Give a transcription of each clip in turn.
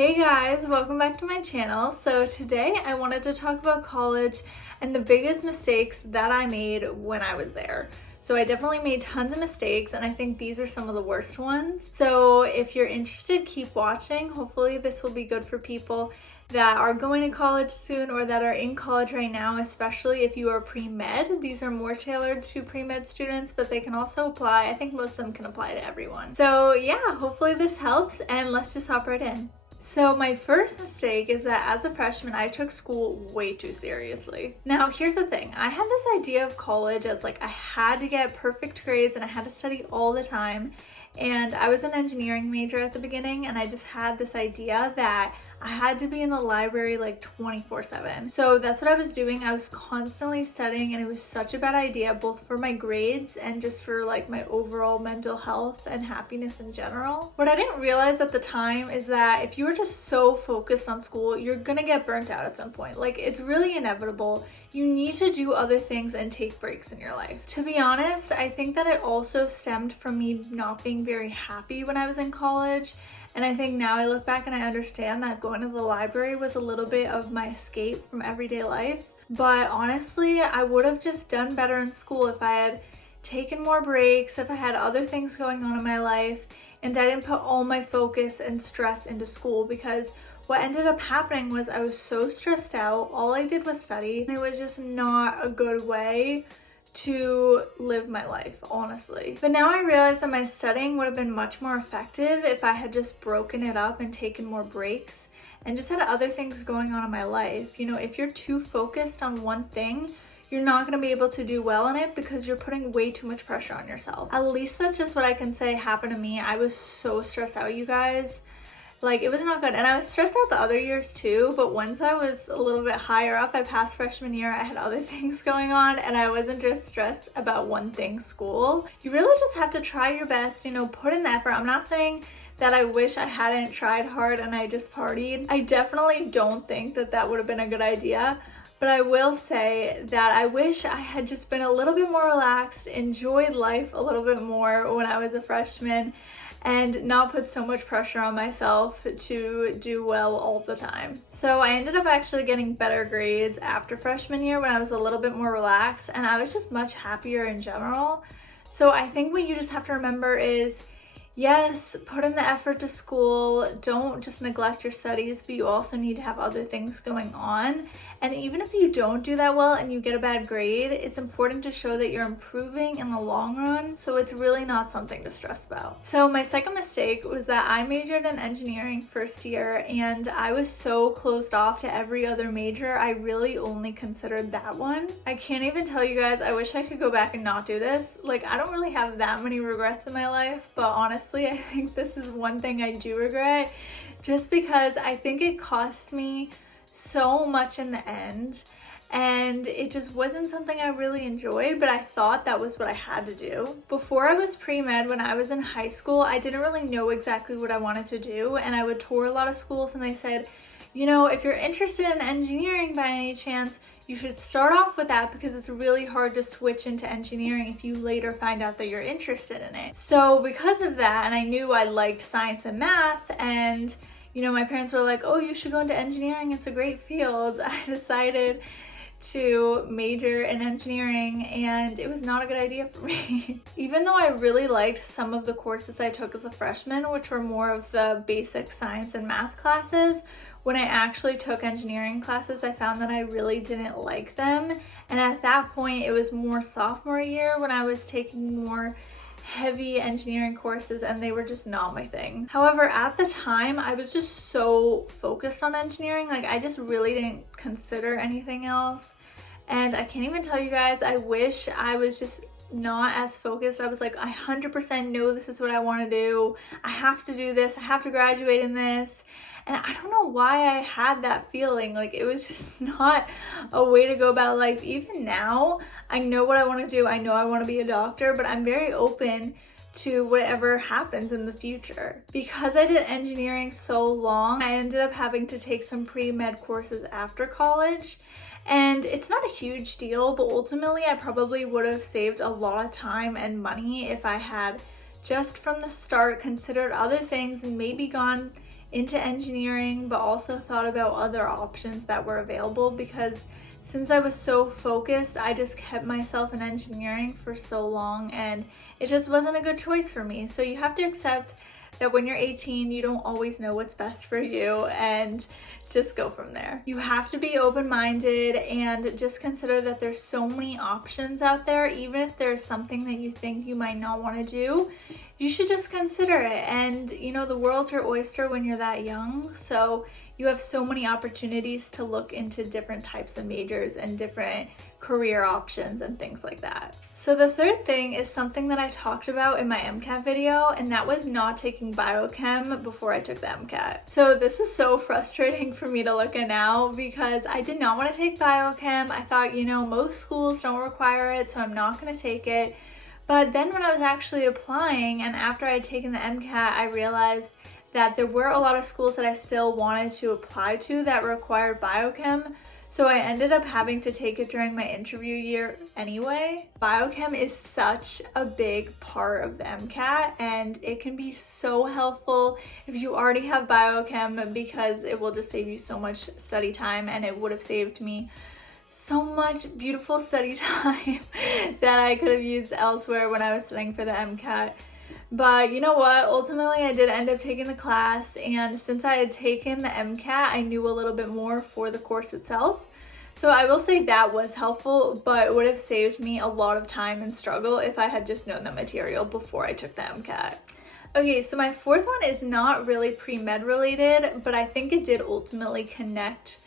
Hey guys, welcome back to my channel. So today I wanted to talk about college and the biggest mistakes that I made when I was there. So I definitely made tons of mistakes and I think these are some of the worst ones. So if you're interested, keep watching. Hopefully this will be good for people that are going to college soon or that are in college right now, especially if you are pre-med. These are more tailored to pre-med students, but they can also apply. I think most of them can apply to everyone. So yeah, hopefully this helps and let's just hop right in. So my first mistake is that as a freshman, I took school way too seriously. Now, here's the thing. I had this idea of college as like I had to get perfect grades and I had to study all the time. And I was an engineering major at the beginning and I just had this idea that I had to be in the library like 24/7. So that's what I was doing. I was constantly studying and it was such a bad idea, both for my grades and just for like my overall mental health and happiness in general. What I didn't realize at the time is that if you were just so focused on school, you're gonna get burnt out at some point. Like, it's really inevitable. You need to do other things and take breaks in your life. To be honest, I think that it also stemmed from me not being very happy when I was in college. And I think now I look back and I understand that going to the library was a little bit of my escape from everyday life. But honestly, I would have just done better in school if I had taken more breaks, if I had other things going on in my life, and I didn't put all my focus and stress into school, because what ended up happening was I was so stressed out. All I did was study, and it was just not a good way to live my life, honestly. But now I realize that my studying would have been much more effective if I had just broken it up and taken more breaks and just had other things going on in my life. You know, if you're too focused on one thing, you're not going to be able to do well in it because you're putting way too much pressure on yourself. At least that's just what I can say happened to me. I was so stressed out, you guys. Like, it was not good. And I was stressed out the other years too, but once I was a little bit higher up, I passed freshman year, I had other things going on and I wasn't just stressed about one thing, school. You really just have to try your best, you know, put in the effort. I'm not saying that I wish I hadn't tried hard and I just partied. I definitely don't think that that would have been a good idea. But I will say that I wish I had just been a little bit more relaxed, enjoyed life a little bit more when I was a freshman, and not put so much pressure on myself to do well all the time. So I ended up actually getting better grades after freshman year when I was a little bit more relaxed, and I was just much happier in general. So I think what you just have to remember is, yes, put in the effort to school, don't just neglect your studies, but you also need to have other things going on. And even if you don't do that well and you get a bad grade, it's important to show that you're improving in the long run, so it's really not something to stress about. So my second mistake was that I majored in engineering first year and I was so closed off to every other major, I really only considered that one. I can't even tell you guys, I wish I could go back and not do this. Like, I don't really have that many regrets in my life, but honestly, I think this is one thing I do regret, just because I think it cost me so much in the end and it just wasn't something I really enjoyed, but I thought that was what I had to do. Before I was pre-med, when I was in high school, I didn't really know exactly what I wanted to do, and I would tour a lot of schools and they said, you know, if you're interested in engineering by any chance, you should start off with that because it's really hard to switch into engineering if you later find out that you're interested in it. So because of that, and I knew I liked science and math, and you know, my parents were like, oh, you should go into engineering, it's a great field. I decided to major in engineering and it was not a good idea for me. Even though I really liked some of the courses I took as a freshman, which were more of the basic science and math classes, when I actually took engineering classes, I found that I really didn't like them. And at that point, it was more sophomore year when I was taking more heavy engineering courses and they were just not my thing. However, at the time, I was just so focused on engineering, like I just really didn't consider anything else. And I can't even tell you guys, I wish I was just not as focused. I was like, I 100% know this is what I want to do. I have to do this. I have to graduate in this. And I don't know why I had that feeling. Like, it was just not a way to go about life. Even now, I know what I want to do. I know I want to be a doctor, but I'm very open to whatever happens in the future. Because I did engineering so long, I ended up having to take some pre-med courses after college. And it's not a huge deal, but ultimately I probably would have saved a lot of time and money if I had just from the start considered other things and maybe gone into engineering, but also thought about other options that were available, because since I was so focused, I just kept myself in engineering for so long, and it just wasn't a good choice for me. So you have to accept that when you're 18, you don't always know what's best for you, and just go from there. You have to be open-minded and just consider that there's so many options out there. Even if there's something that you think you might not want to do, you should just consider it. And you know, the world's your oyster when you're that young, so you have so many opportunities to look into different types of majors and different career options and things like that. So the third thing is something that I talked about in my MCAT video, and that was not taking biochem before I took the MCAT. So this is so frustrating for me to look at now, because I did not want to take biochem. I thought, you know, most schools don't require it, so I'm not going to take it. But then when I was actually applying, and after I had taken the MCAT, I realized that there were a lot of schools that I still wanted to apply to that required biochem. So I ended up having to take it during my interview year anyway. Biochem is such a big part of the MCAT, and it can be so helpful if you already have biochem, because it will just save you so much study time, and it would have saved me so much beautiful study time that I could have used elsewhere when I was studying for the MCAT. But you know what, ultimately I did end up taking the class, and since I had taken the MCAT, I knew a little bit more for the course itself. So I will say that was helpful, but it would have saved me a lot of time and struggle if I had just known the material before I took the MCAT. Okay, so my fourth one is not really pre-med related, but I think it did ultimately connect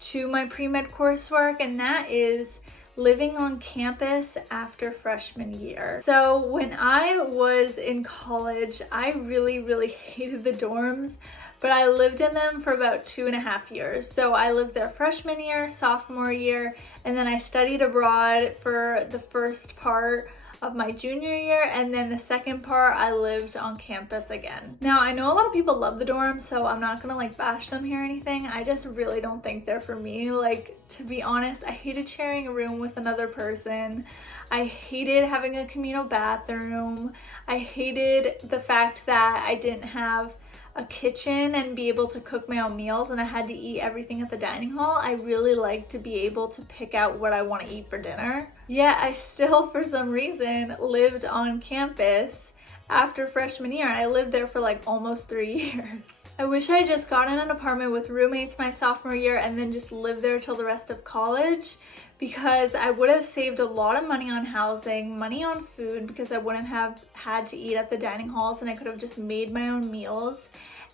to my pre-med coursework, and that is living on campus after freshman year. So when I was in college, I really hated the dorms, but I lived in them for about 2.5 years. So I lived there freshman year, sophomore year, and then I studied abroad for the first part of my junior year, and then the second part I lived on campus again. Now I know a lot of people love the dorms, so I'm not gonna like bash them here or anything. I just really don't think they're for me. Like, to be honest, I hated sharing a room with another person. I hated having a communal bathroom. I hated the fact that I didn't have a kitchen and be able to cook my own meals, and I had to eat everything at the dining hall. I really like to be able to pick out what I want to eat for dinner. Yet I still, for some reason, lived on campus after freshman year, and I lived there for like almost 3 years. I wish I had just gotten an apartment with roommates my sophomore year and then just lived there till the rest of college, because I would have saved a lot of money on housing, money on food, because I wouldn't have had to eat at the dining halls and I could have just made my own meals.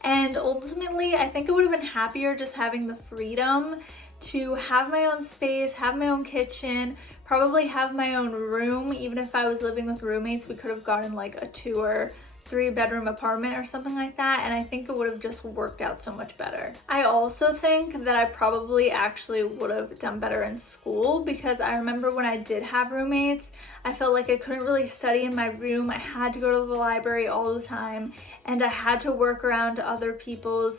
And ultimately, I think I would have been happier just having the freedom to have my own space, have my own kitchen, probably have my own room. Even if I was living with roommates, we could have gotten like a 2 or 3 bedroom apartment or something like that, and I think it would have just worked out so much better. I also think that I probably actually would have done better in school, because I remember when I did have roommates, I felt like I couldn't really study in my room. I had to go to the library all the time, and I had to work around other people's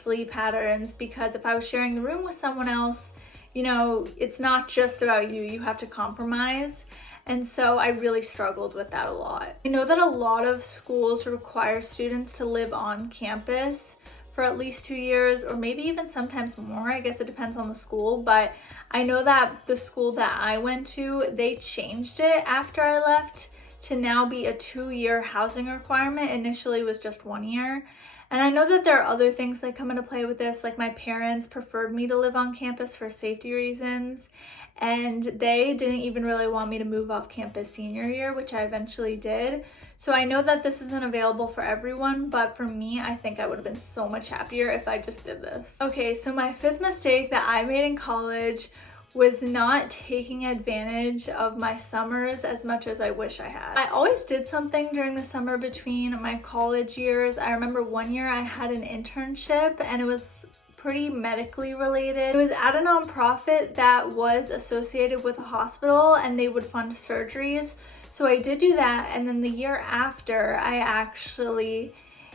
sleep patterns, because if I was sharing the room with someone else, you know, it's not just about you, you have to compromise. And so I really struggled with that a lot. I know that a lot of schools require students to live on campus for at least 2 years, or maybe even sometimes more. I guess it depends on the school, but I know that the school that I went to, they changed it after I left to now be a 2-year housing requirement. Initially it was just 1 year. And I know that there are other things that come into play with this, like my parents preferred me to live on campus for safety reasons, and they didn't even really want me to move off campus senior year, which I eventually did. So I know that this isn't available for everyone, but for me, I think I would have been so much happier if I just did this. Okay, so my 5th mistake that I made in college was not taking advantage of my summers as much as I wish I had. I always did something during the summer between my college years. I remember one year I had an internship, and it was pretty medically related. It was at a nonprofit that was associated with a hospital, and they would fund surgeries. So I did do that, and then the year after, I actually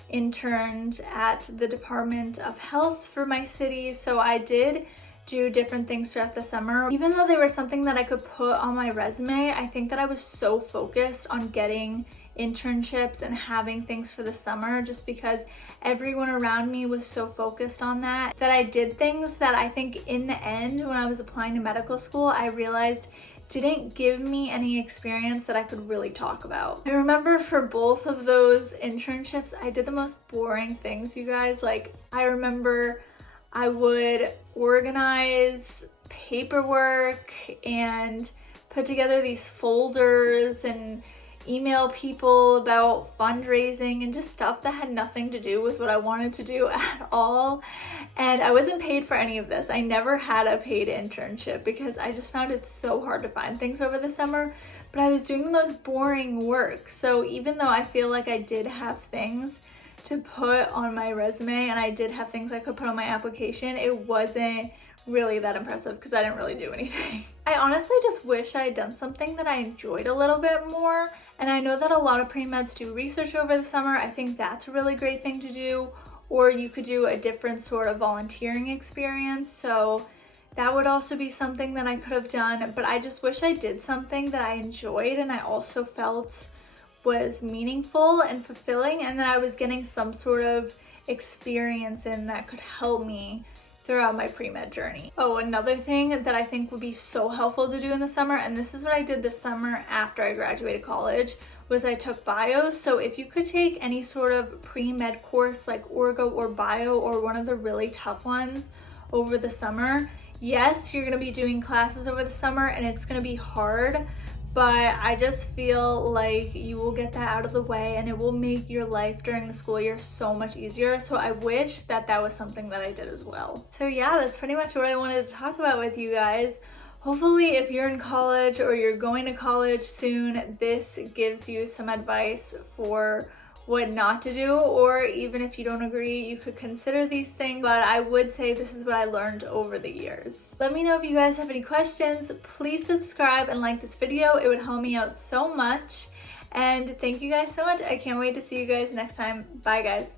interned at the Department of Health for my city. So I did do different things throughout the summer. Even though they were something that I could put on my resume, I think that I was so focused on getting internships and having things for the summer, just because everyone around me was so focused on that I did things that I think in the end, when I was applying to medical school, I realized didn't give me any experience that I could really talk about. I remember for both of those internships, I did the most boring things, you guys. Like, I remember I would organize paperwork and put together these folders and email people about fundraising and just stuff that had nothing to do with what I wanted to do at all. And I wasn't paid for any of this. I never had a paid internship because I just found it so hard to find things over the summer, but I was doing the most boring work. So even though I feel like I did have things to put on my resume and I did have things I could put on my application, it wasn't really that impressive because I didn't really do anything. I honestly just wish I had done something that I enjoyed a little bit more. And I know that a lot of pre-meds do research over the summer. I think that's a really great thing to do. Or you could do a different sort of volunteering experience. So that would also be something that I could have done. But I just wish I did something that I enjoyed and I also felt was meaningful and fulfilling, and that I was getting some sort of experience in that could help me throughout my pre-med journey. Oh, another thing that I think would be so helpful to do in the summer, and this is what I did this summer after I graduated college, was I took bio. So if you could take any sort of pre-med course like orgo or bio or one of the really tough ones over the summer, yes, you're gonna be doing classes over the summer and it's gonna be hard, but I just feel like you will get that out of the way and it will make your life during the school year so much easier. So I wish that that was something that I did as well. So yeah, that's pretty much what I wanted to talk about with you guys. Hopefully if you're in college or you're going to college soon, this gives you some advice for what not to do, or even if you don't agree, you could consider these things, but I would say this is what I learned over the years. Let me know if you guys have any questions. Please subscribe and like this video. It would help me out so much. And thank you guys so much. I can't wait to see you guys next time. Bye guys.